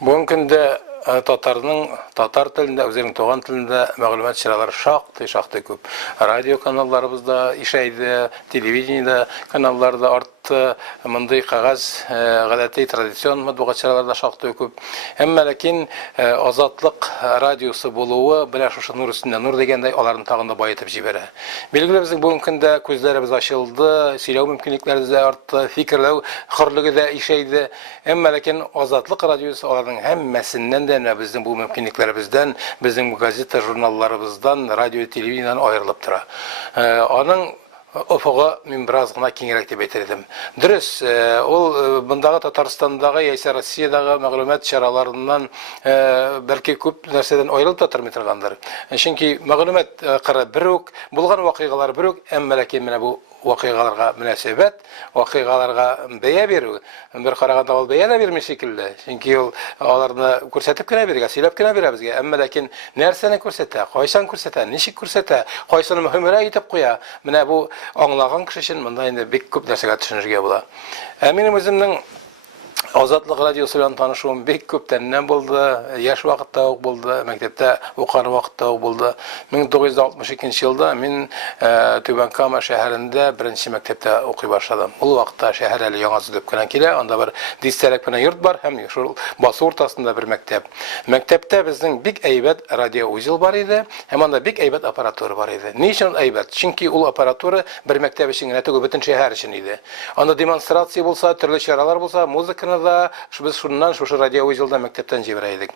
Бүгінгі күнде татар тілінде, өзінің туған тілінде мәгълүмат чаралары шақты көп. Радио каналларыбызда ишәйді, телевидениеда каналларда артты, мындай қағаз гадәти традицион матбугат чараларда шақты көп. Әмма ләкин азатлык радиосы булуы белән шушы нур өстендә нур дигәндәй аларны тагын да байытып җибәрә. Билгеле безнең бүгенге көндә күзләребез ачылды, сөйләү мөмкинлекләре дә артты, фикерләү хөрлеге дә ишәйде. Әмма ләкин азатлык радиосы аларның һәммәсеннән дә безнең бу мөмкинлекләребездән, безнең газета журналларыбыздан, радио, телевидениедан аерылып тора. Аның офыгы мин бераз гына киңрәк дип әйтер идем. Дөрес, ул бундагы Татарстандагы яисә Россиядагы мәгълүмат чараларыннан бәлки күп нәрсәдән аерылып та тормый торгандыр. Чөнки мәгълүмат кыры бер үк, булган вакыйгалар бер үк, әмма ләкин менә бу вакыйгаларга мөнәсәбәт, вакыйгаларга бәя бирү, бер караганда ул бәя да бирми шикелле. Чөнки ул аларны күрсәтеп кенә биргә, сөйләп кенә бирә безгә. Әмма ләкин нәрсәне күрсәтә, кайчан күрсәтә, ничек күрсәтә, кайсыны мөһимрәк итеп куя. Менә бу аңлаган кеше өчен монда инде бик күп нәрсәгә төшенергә була. Минем үземнең Азатлык радиосы белән танышуым бик күптәннән булды, яшь вакытта ук булды, мәктәптә укыр вакытта ук булды. 1962 елда мин Түбән Кама шәһәрендә беренче мәктәптә укый башладым. Ул вакытта шәһәр әле яңа төзелеп кенә килә, анда бер дистәлек кенә йорт бар һәм шул басу уртасында бер мәктәп. Мәктәптә безнең бик әйбәт радиоузел бар иде, һәм анда бик әйбәт аппаратура бар иде. Ни өчен әйбәт? Чөнки ул аппаратура бер мәктәп өчен генә түгел, бөтен шәһәр өчен иде. Анда демонстрация булса, төрле чаралар булса, музыка да biz şundan şu radiouzелда мәктәптән җибәрә идек.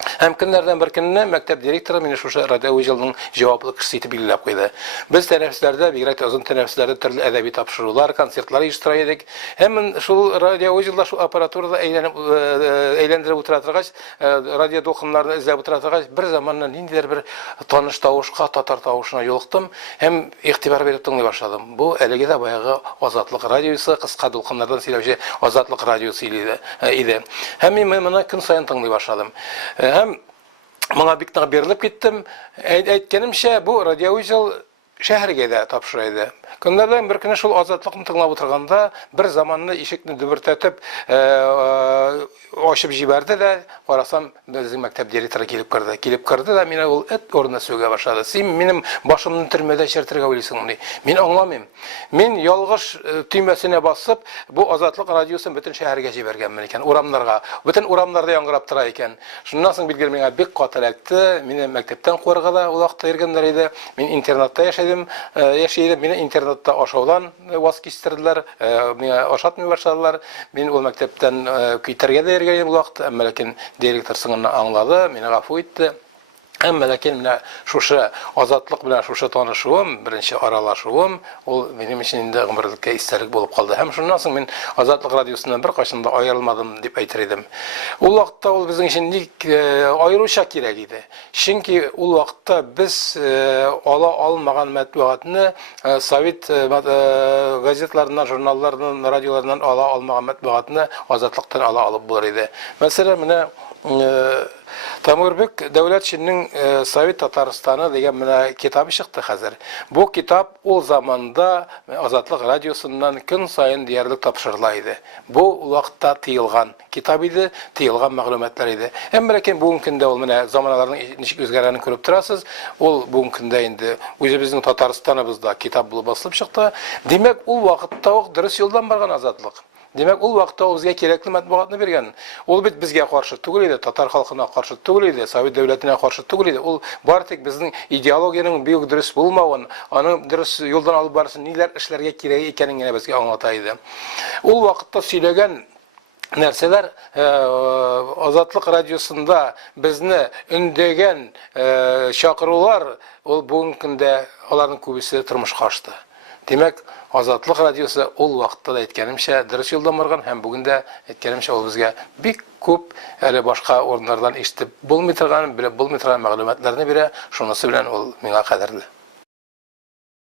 Һәм көннәрдән бер көнне мәктәп директоры мине шушы радиоузелның җаваплы кешесе итеп билгеләп куйды. Без тәнәфесләрдә, бигрәк озын тәнәфесләрдә төрле әдәби тапшырулар, концертлар оештыра идек. Һәм шул радиоузелда, шул аппаратурада әйләндереп утыра торгач, радио дулкыннарны эзләп утыра торгач, бер заманнан ниндидер бер таныш тавышка, татар тавышына юлыктым һәм игътибар биреп тыңлый башладым. Бу әлеге дә баягы Азатлык радиосы, кыска дулкыннардан сөйләүче Азатлык радиосы иде. Һәм мин моны көн саен тыңлый башладым. Һәм моңа бик тә берилеп киттем. Әйткәнемчә, бу радиоузел шәһәргә дә тапшыра иде. Көннәрдән бер көнне шул Азатлыкны тыңлап утырганда, бер заманны ишекне дөбертәтеп ачып җибәрде дә, карасам, безнең мәктәп директоры килеп керде дә, мине ул эт орнына сүгә башлады. Син минем башымны төрмәдә чертергә уйлыйсыңмы? Мин аңламыйм. Мин ялгыш төймәсенә басып, бу Азатлык радиосын бөтен шәһәргә җибәргәнмен икән, урамнарга. Бөтен урамнарда яңгырап тора икән. Шуннан соң билгеле миңа бик каты эләкте. Мине мәктәптән куарга да ул вакытта йөргәннәр иде. Мин интернатта яшәдем. Мине интернатта ашаудан ваз кистерделәр, миңа ашатмый башладылар. Мин ул мәктәптән китәргә дә йөргән вакыт, әмма ләкин директор соңыннан аңлады, мине гафу итте. Әмма ләкин менә шушы Азатлык белән шушы танышуым, беренче аралашуым, ул минем өчен инде гомерлеккә истәлек булып калды. Һәм шуннан соң мин Азатлык радиосыннан бер кайчан да аерылмадым дип әйтер идем. Ул вакытта ул безнең өчен ник аеруча кирәк иде. Чөнки ул вакытта без ала алмаган матбугатны совет газетларыннан, журналларыннан, радиоларыннан ала алмаган матбугатны Азатлыктан ала алып булыр иде. Мәсәлән, менә Тамырбек Дәүләтшиннең Совет Татарстаны дигән менә китабы чыкты хәзер. Бу китап ул заманда Азатлык радиосыннан көн саен диярлек тапшырыла иде. Бу вакытта тыелган китап иде, тыелган мәгълүматлар иде. Әмма ләкин бүгенге көндә ул менә заманаларның ничек үзгәргәнен күреп торасыз. Ул бүгенге көндә инде үзебезнең Татарстаныбызда китап булып басылып чыкты. Димәк, ул вакытта ук дөрес юлдан барган Азатлык. Демәк, ул вакытта ул безгә кирәкле матбугатны биргән. Ул бит безгә каршы түгел иде, татар халкына каршы түгел иде, Совет дәүләтенә каршы түгел иде. Ул бары тик безнең идеологияның бик дөрес булмавын, аны дөрес юлдан алып барсын, ниләр эшләргә кирәк икәнен генә безгә аңлата иде. Ул вакытта сөйләгән нәрсәләр Азатлык радиосында безне өндәгән чакырулар, ул бүгенге көндә аларның күбесе тормышка ашты. Демәк, Азатлык радиосы ул вакытта да әйткәнемчә дөрес юлдан барган һәм бүген дә әйткәнемчә ул безгә бик күп әле башка урыннардан ишетеп булмый торган, белеп булмый торган мәгълүматларны бирә. Шунысы белән ул миңа кадерле.